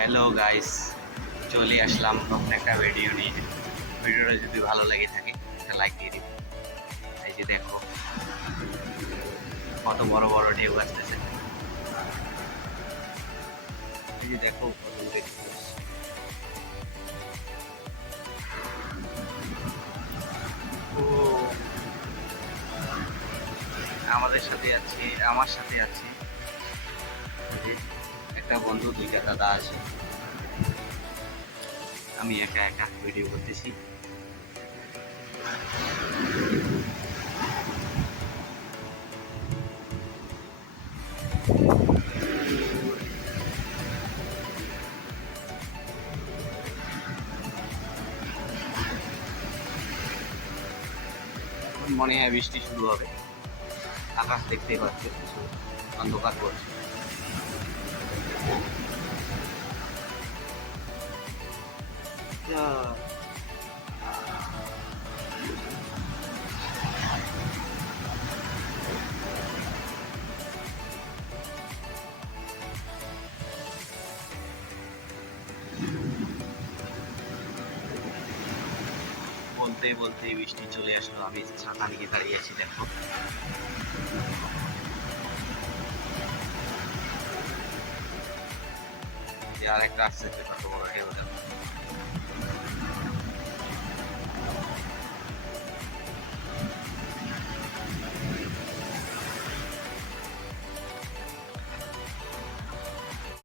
Hello guys, চলে আসলাম নতুন একটা ভিডিও নিয়ে। ভিডিওটা যদি ভালো লাগে থাকে একটা লাইক দিয়ে দিবেন। এই যে দেখো কত বড় বড় ঢেউ আসতেছে। এই যে দেখো কত দূরে ঢেউ আসছে। ও আমাদের সাথে আছে, আমার সাথে আছে এই যে একটা বন্ধু, দুইটা দাদা আছে। আমি একা একা ভিডিও করতেছি। এখন মনে হয় বৃষ্টি শুরু হবে। আকাশ দেখতেই পাচ্ছ, কিছু অন্ধকার করছে। বলতে বলতে বৃষ্টি চলে আসলো। আমি ছাতা নিয়ে দাঁড়িয়ে আছি, দেখো। যে আর একটা আসছে, কত বড় ঢেউ দেখো।